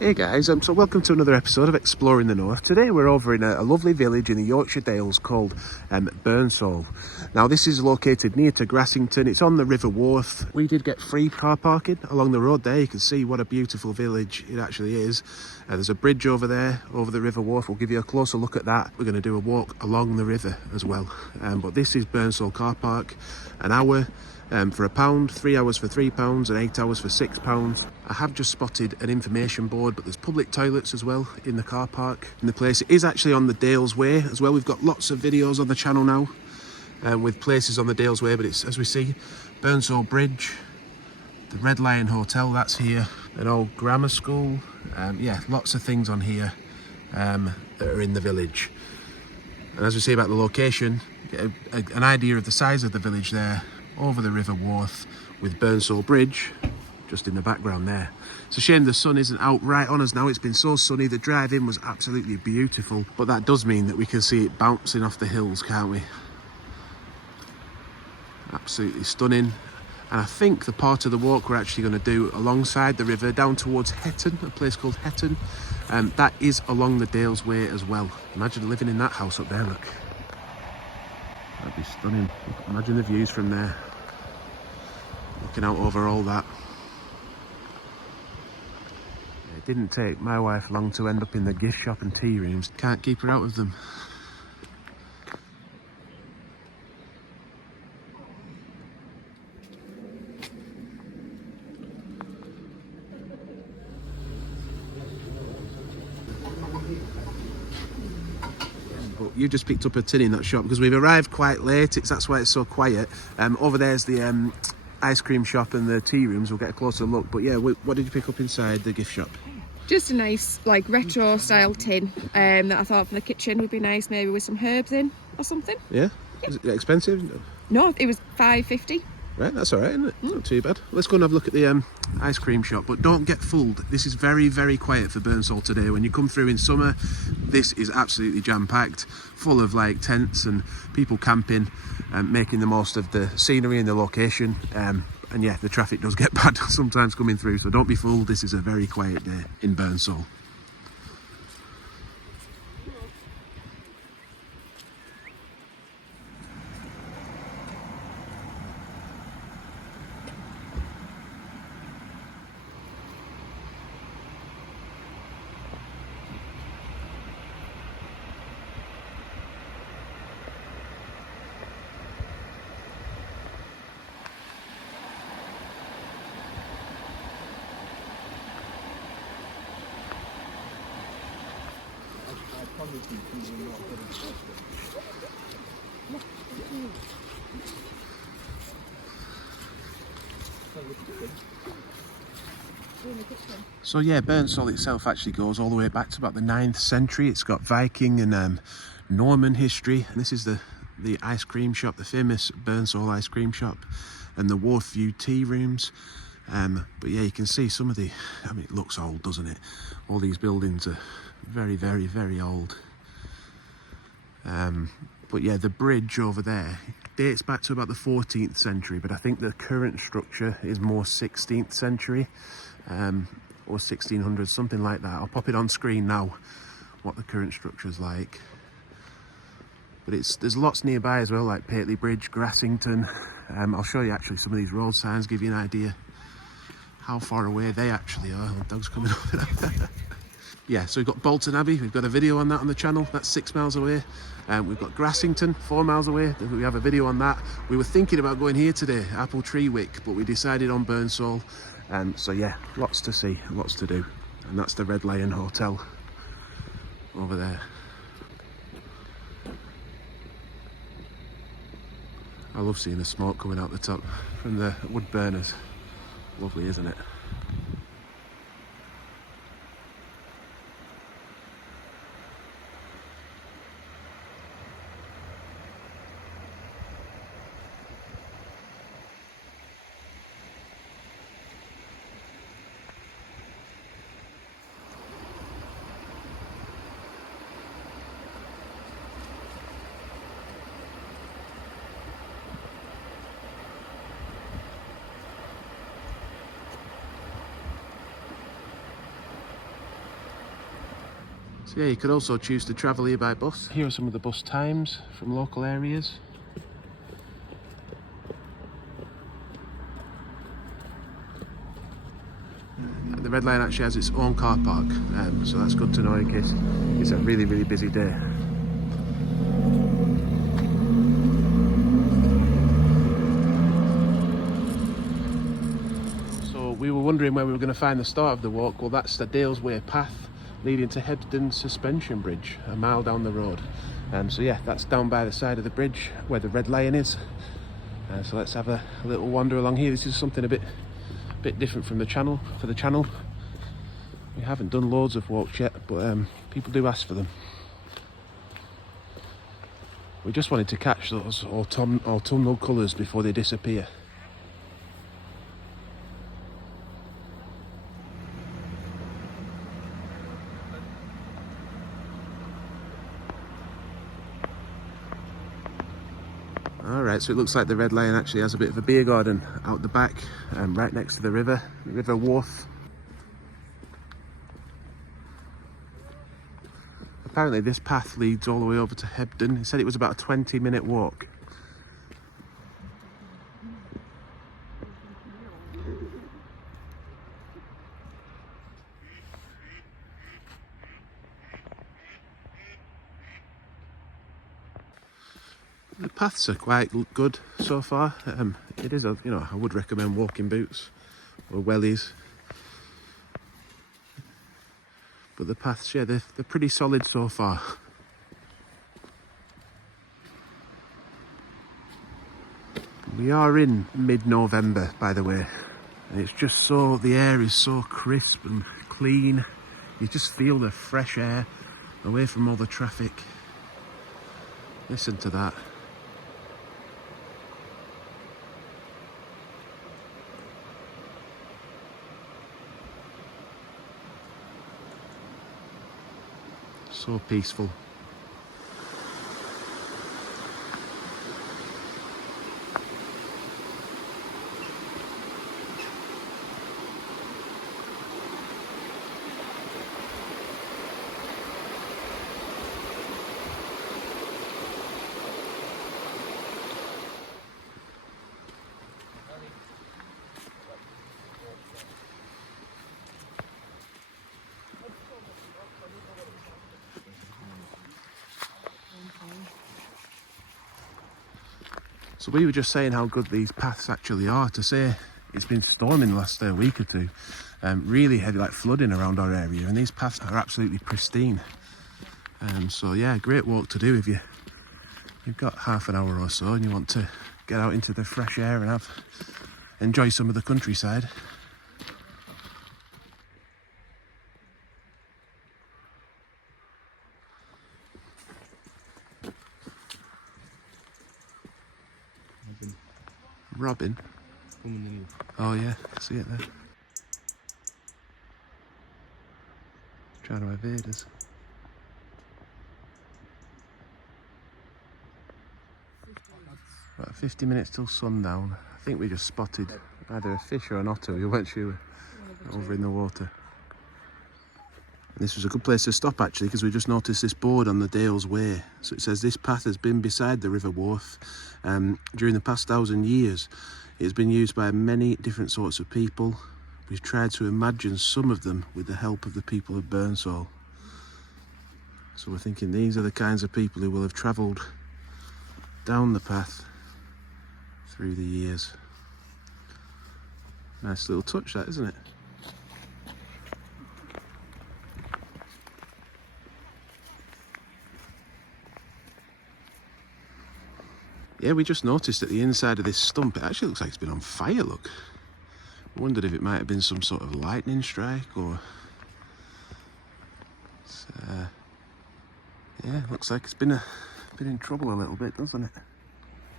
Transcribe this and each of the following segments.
Hey guys, so welcome to another episode of Exploring the North. Today we're over in a lovely village in the Yorkshire Dales called Burnsol. Now this is located near to Grassington. It's on the River Wharfe. We did get free car parking along the road there. You can see what a beautiful village it actually is. There's a bridge over there, over the River Wharfe. We'll give you a closer look at that. We're going to do a walk along the river as well. But this is Burnsol car park, an hour for £1, 3 hours for £3 and 8 hours for £6. I have just spotted an information board, but there's public toilets as well in the car park. And the place is actually on the Dales Way as well. We've got lots of videos on the channel now with places on the Dales Way, but it's, as we see, Burnsall Bridge, the Red Lion Hotel, that's here, an old grammar school. Yeah, lots of things on here that are in the village. And as we see about the location, get an idea of the size of the village there, over the River Wharfe with Burnsall Bridge just in the background there. It's a shame the sun isn't out right on us now. It's been so sunny. The drive in was absolutely beautiful, but that does mean that we can see it bouncing off the hills, can't we? Absolutely stunning. And I think the part of the walk we're actually going to do alongside the river down towards Hebden, a place called Hebden, that is along the Dales Way as well. Imagine living in that house up there, look. That'd be stunning. Imagine the views from there. Looking out over all that. It didn't take my wife long to end up in the gift shop and tea rooms. Can't keep her out of them. But you just picked up a tin in that shop because we've arrived quite late. That's why it's so quiet. Over there's the ice cream shop and the tea rooms. We'll get a closer look. But yeah, what did you pick up inside the gift shop? Just a nice, like, retro style tin that I thought for the kitchen would be nice, maybe with some herbs in or something. Yeah? Is it expensive? No, it was £5.50. Right, that's all right, isn't it? Not too bad. Let's go and have a look at the ice cream shop, but don't get fooled. This is very, very quiet for Burnsol today. When you come through in summer, this is absolutely jam-packed, full of like tents and people camping and making the most of the scenery and the location. And yeah, the traffic does get bad sometimes coming through, so don't be fooled. This is a very quiet day in Burnsol. So yeah, Burnsol itself actually goes all the way back to about the 9th century. It's got Viking and Norman history. And this is the ice cream shop, the famous Burnsol ice cream shop, and the Wharfe View tea rooms. But yeah, you can see some of I mean, it looks old, doesn't it? All these buildings are very, very, very old. But yeah, the bridge over there dates back to about the 14th century, but I think the current structure is more 16th century or 1600s, something like that. I'll pop it on screen now, what the current structure is like. But there's lots nearby as well, like Pateley Bridge, Grassington. I'll show you actually some of these road signs, give you an idea how far away they actually are. The dog's coming over there. Yeah, so we've got Bolton Abbey. We've got a video on that on the channel. That's 6 miles away. We've got Grassington, 4 miles away. We have a video on that. We were thinking about going here today, Apple Tree Wick, but we decided on Burnsol. So yeah, lots to see, lots to do. And that's the Red Lion Hotel over there. I love seeing the smoke coming out the top from the wood burners. Lovely, isn't it? So yeah, you could also choose to travel here by bus. Here are some of the bus times from local areas. The Red Lion actually has its own car park, so that's good to know in case it's a really, really busy day. So we were wondering where we were going to find the start of the walk. Well, that's the Dales Way path leading to Hebden Suspension Bridge, a mile down the road. So yeah, that's down by the side of the bridge where the Red Lion is. So let's have a little wander along here. This is something a bit different from the channel. For the channel, we haven't done loads of walks yet, but people do ask for them. We just wanted to catch those autumnal colours before they disappear. Alright, so it looks like the Red Lion actually has a bit of a beer garden out the back, right next to the River Wharfe. Apparently this path leads all the way over to Hebden. He said it was about a 20-minute walk. The paths are quite good so far. It is I would recommend walking boots or wellies. But the paths, yeah, they're pretty solid so far. We are in mid-November, by the way, and it's just the air is so crisp and clean. You just feel the fresh air away from all the traffic. Listen to that. So peaceful. So we were just saying how good these paths actually are. To say it's been storming the last week or two, really heavy, like flooding around our area, and these paths are absolutely pristine. So yeah, great walk to do if you've got half an hour or so and you want to get out into the fresh air and enjoy some of the countryside. Robin. Oh yeah, I see it there. Trying to evade us. About 50 minutes till sundown. I think we just spotted either a fish or an otter. We weren't sure, over in the water. This was a good place to stop actually, because we just noticed this board on the Dales Way. So it says this path has been beside the River Wharfe during the past 1,000 years. It has been used by many different sorts of people. We've tried to imagine some of them with the help of the people of Burnsol. So we're thinking these are the kinds of people who will have travelled down the path through the years. Nice little touch that, isn't it? Yeah, we just noticed at the inside of this stump, it actually looks like it's been on fire, look. I wondered if it might have been some sort of lightning strike or... yeah, looks like it's been in trouble a little bit, doesn't it?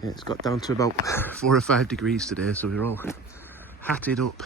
Yeah, it's got down to about 4 or 5 degrees today, so we're all hatted up.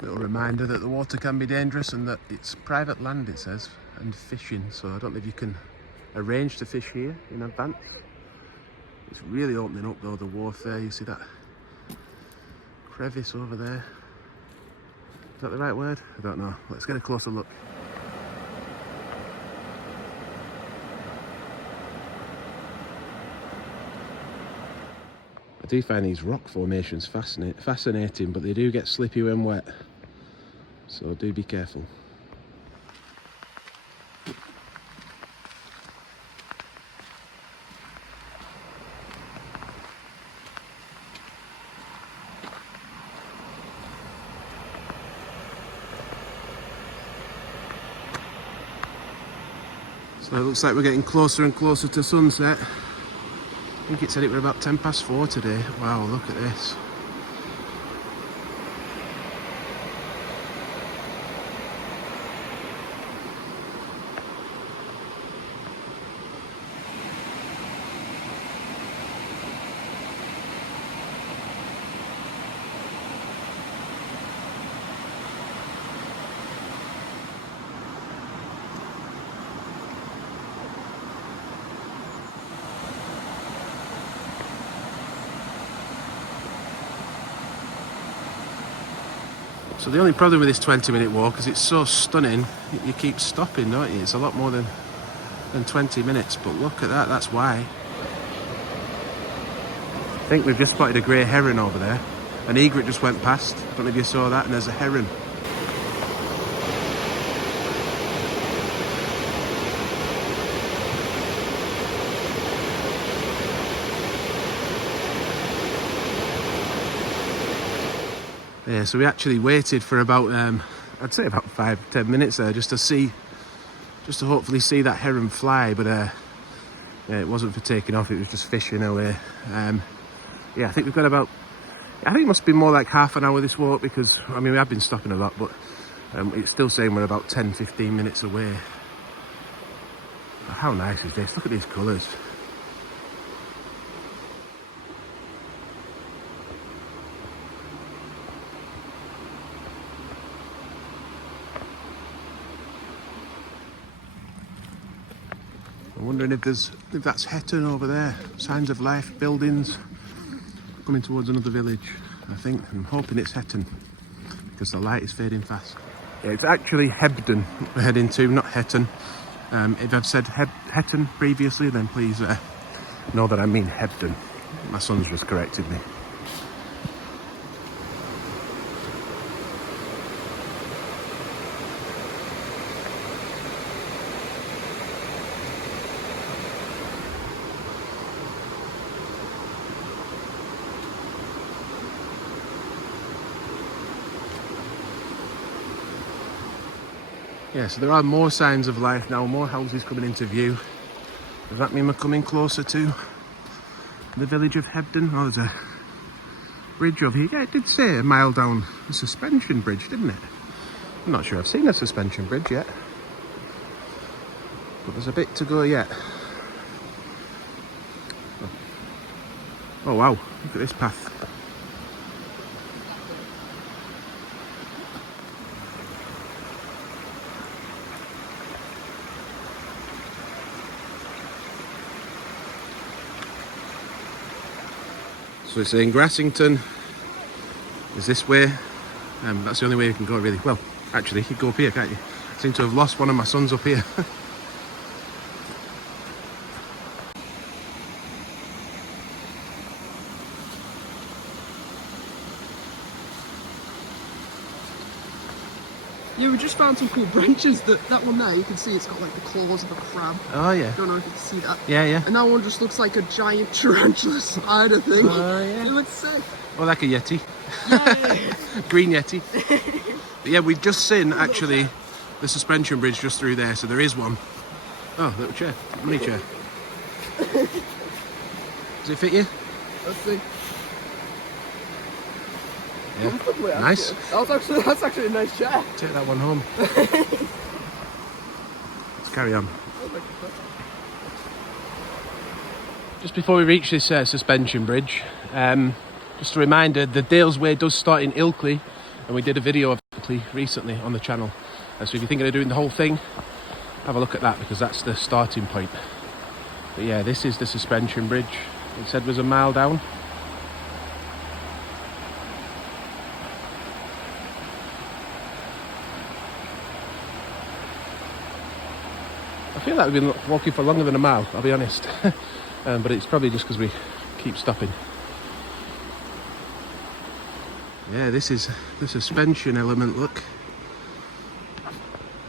Little reminder that the water can be dangerous and that it's private land, it says, and fishing, so I don't know if you can arrange to fish here in advance. It's really opening up though, the wharf there. You see that crevice over there? that the right word? I don't know. Let's get a closer look. I do find these rock formations fascinating, but they do get slippy when wet, so do be careful. So it looks like we're getting closer and closer to sunset. I think it said it were about 4:10 today. Wow, look at this. So the only problem with this 20-minute walk is it's so stunning, you keep stopping, don't you? It's a lot more than 20 minutes, but look at that, that's why. I think we've just spotted a grey heron over there. An egret just went past, I don't know if you saw that, and there's a heron. Yeah, so we actually waited for about, I'd say about 5-10 minutes there, just to hopefully see that heron fly, but yeah, it wasn't for taking off, it was just fishing away. Yeah, I think we've got about, I think it must be more like half an hour this walk, because, I mean, we have been stopping a lot, but it's still saying we're about 10-15 minutes away. But how nice is this? Look at these colours. I'm wondering if that's Hebden over there. Signs of life, buildings, coming towards another village. I think, I'm hoping it's Hebden, because the light is fading fast. Yeah, it's actually Hebden we're heading to, not Hebden. If I've said Hebden previously, then please know that I mean Hebden. My son's just corrected me. Yeah, so there are more signs of life now, more houses coming into view. Does that mean we're coming closer to the village of Hebden? Oh, there's a bridge over here. Yeah, it did say a mile down, a suspension bridge, didn't it? I'm not sure I've seen a suspension bridge yet, but there's a bit to go yet. Oh wow, look at this path. So it's saying Grassington is this way. That's the only way you can go, really. Well, actually, you can go up here, can't you? I seem to have lost one of my sons up here. Yeah, we just found some cool branches. That one there, you can see it's got like the claws of a crab. Oh yeah. I don't know if you can see that. Yeah, yeah. And that one just looks like a giant tarantula spider thing. Oh yeah. It looks sick. Or like a yeti. Yeah. Green yeti. But yeah, we've just seen actually the suspension bridge just through there, so there is one. Oh, little chair, money chair. Does it fit you? Let's see. Yeah. Nice. That's actually a nice chair. Take that one home. Let's carry on. Just before we reach this suspension bridge, just a reminder, the Dales Way does start in Ilkley, and we did a video of Ilkley recently on the channel. So if you're thinking of doing the whole thing, have a look at that, because that's the starting point. But yeah, this is the suspension bridge. It said was a mile down. I feel like we've been walking for longer than a mile, I'll be honest. But it's probably just because we keep stopping. Yeah, this is the suspension element, look.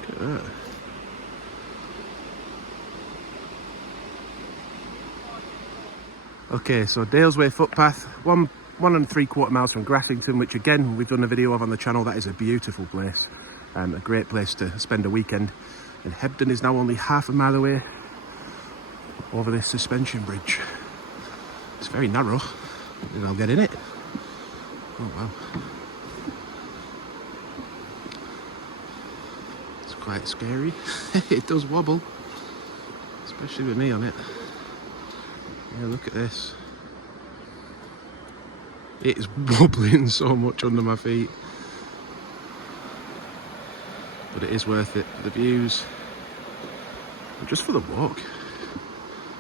Look at that. Okay, so Dales Way footpath, 1.75 miles from Grassington, which again we've done a video of on the channel. That is a beautiful place, a great place to spend a weekend. And Hebden is now only half a mile away over this suspension bridge. It's very narrow. Maybe I'll get in it. Oh wow. It's quite scary. It does wobble, especially with me on it. Yeah, look at this. It's wobbling so much under my feet. But it is worth it for the views. And just for the walk.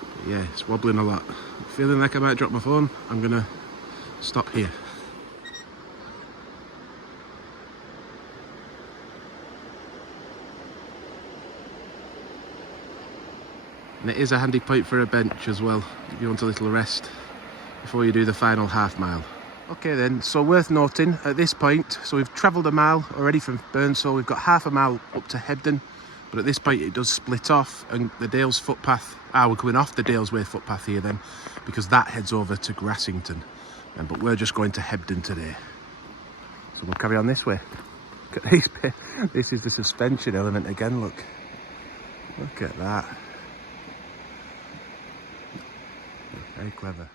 But yeah, it's wobbling a lot. Feeling like I might drop my phone. I'm gonna stop here. And it is a handy point for a bench as well, if you want a little rest before you do the final half mile. Okay then, so worth noting at this point, so we've travelled a mile already from Burnsol, we've got half a mile up to Hebden, but at this point it does split off, and the Dales footpath, we're coming off the Dales Way footpath here then, because that heads over to Grassington, but we're just going to Hebden today. So we'll carry on this way. Look at these, this is the suspension element again, look at that. Very clever.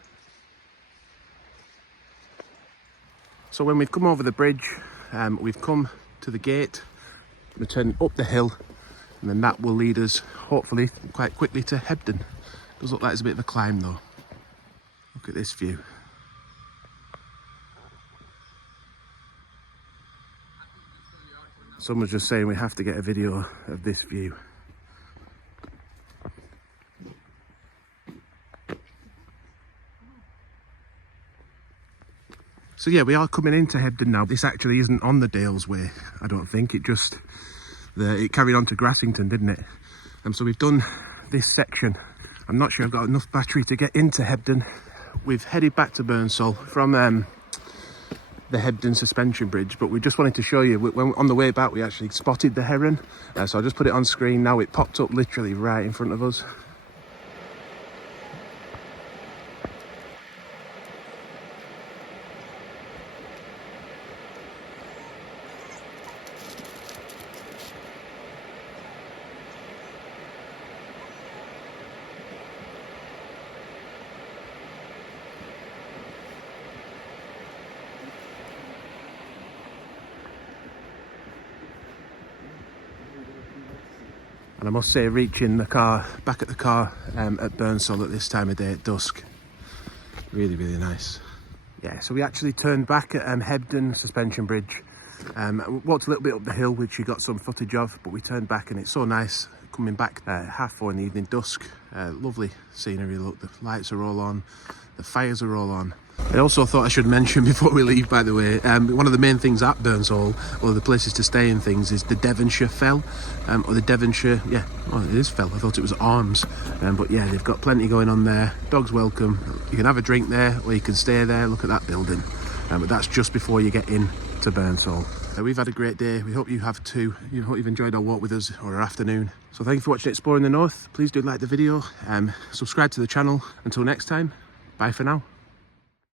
So when we've come over the bridge, we've come to the gate, we're turning up the hill, and then that will lead us, hopefully, quite quickly to Hebden. Does look like it's a bit of a climb though. Look at this view. Someone's just saying we have to get a video of this view. So yeah, we are coming into Hebden now. This actually isn't on the Dales Way, I don't think. It just, it carried on to Grassington, didn't it? So we've done this section. I'm not sure I've got enough battery to get into Hebden. We've headed back to Burnsol from the Hebden suspension bridge, but we just wanted to show you, when on the way back we actually spotted the heron. So I'll just put it on screen now. It popped up literally right in front of us. And I must say, reaching the car, back at the car at Burnsol at this time of day at dusk, really, really nice. Yeah, so we actually turned back at Hebden suspension bridge. Walked a little bit up the hill, which you got some footage of, but we turned back and it's so nice coming back 4:30 in the evening, dusk. Lovely scenery, look, the lights are all on, the fires are all on. I also thought I should mention before we leave, by the way, one of the main things at Burnsol, or the places to stay and things, is the Devonshire Fell, or the Devonshire, yeah, well it is Fell, I thought it was Arms, but yeah, they've got plenty going on there, dogs welcome, you can have a drink there, or you can stay there, look at that building, but that's just before you get in to Burnsol. We've had a great day, we hope you have too. We hope you've enjoyed our walk with us, or our afternoon. So thank you for watching Exploring the North. Please do like the video, subscribe to the channel. Until next time, bye for now.